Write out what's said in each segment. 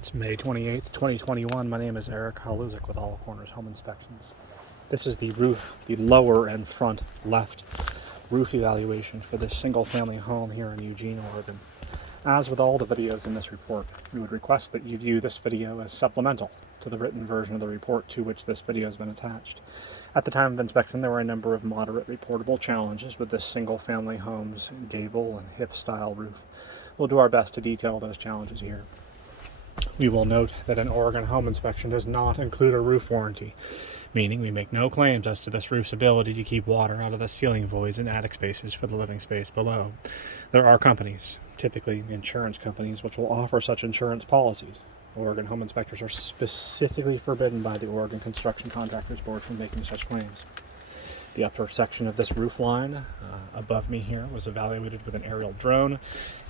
It's May 28th, 2021. My name is Eric Haluzik with All Corners Home Inspections. This is the roof, the lower and front left roof evaluation for this single family home here in Eugene, Oregon. As with all the videos in this report, we would request that you view this video as supplemental to the written version of the report to which this video has been attached. At the time of inspection, there were a number of moderate reportable challenges with this single family home's gable and hip style roof. We'll do our best to detail those challenges here. We will note that an Oregon home inspection does not include a roof warranty, meaning we make no claims as to this roof's ability to keep water out of the ceiling voids and attic spaces for the living space below. There are companies, typically insurance companies, which will offer such insurance policies. Oregon home inspectors are specifically forbidden by the Oregon Construction Contractors Board from making such claims. The upper section of this roof line above me here was evaluated with an aerial drone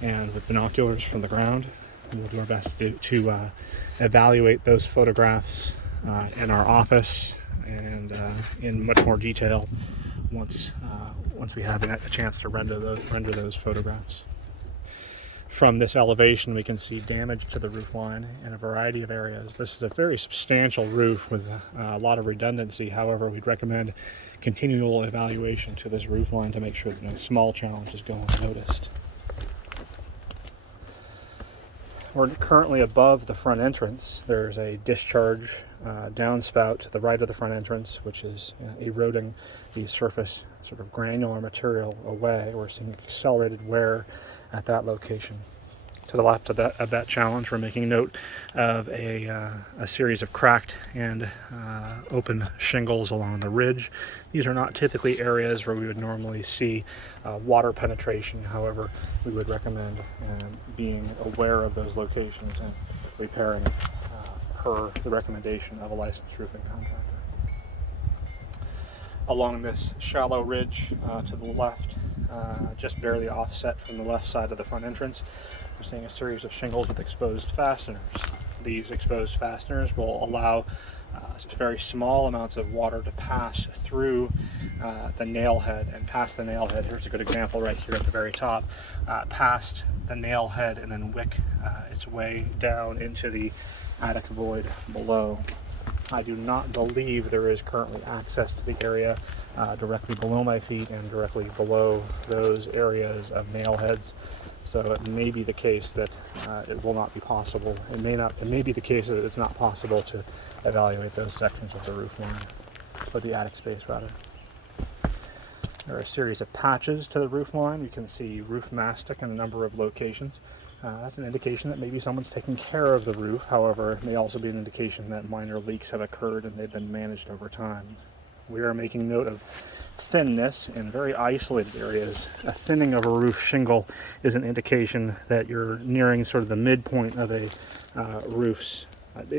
and with binoculars from the ground. We'll do our best to evaluate those photographs in our office and in much more detail once we have a chance to render those photographs. From this elevation, we can see damage to the roof line in a variety of areas. This is a very substantial roof with a lot of redundancy. However, we'd recommend continual evaluation to this roof line to make sure that no small challenges go unnoticed. We're currently above the front entrance. There's a discharge downspout to the right of the front entrance, which is eroding the surface sort of granular material away. We're seeing accelerated wear at that location. To the left of that challenge, we're making note of a series of cracked and open shingles along the ridge. These are not typically areas where we would normally see water penetration. However, we would recommend being aware of those locations and repairing per the recommendation of a licensed roofing contractor. Along this shallow ridge to the left, just barely offset from the left side of the front entrance, we're seeing a series of shingles with exposed fasteners. These exposed fasteners will allow very small amounts of water to pass through the nail head and past the nail head. Here's a good example right here at the very top, past the nail head and then wick its way down into the attic void below. I do not believe there is currently access to the area directly below my feet and directly below those areas of nail heads. So it may be the case that it will not be possible. It may be the case that it's not possible to evaluate those sections of the roof line, or the attic space rather. There are a series of patches to the roof line. You can see roof mastic in a number of locations. That's an indication that maybe someone's taking care of the roof. However, it may also be an indication that minor leaks have occurred and they've been managed over time. We are making note of thinness in very isolated areas. A thinning of a roof shingle is an indication that you're nearing sort of the midpoint of a roof's,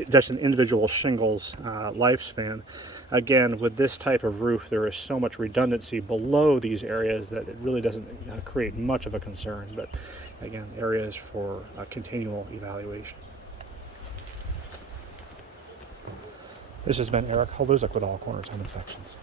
just an individual shingle's lifespan. Again, with this type of roof, there is so much redundancy below these areas that it really doesn't create much of a concern. But again, areas for continual evaluation. This has been Eric Haluzik with All Corners Home Inspections.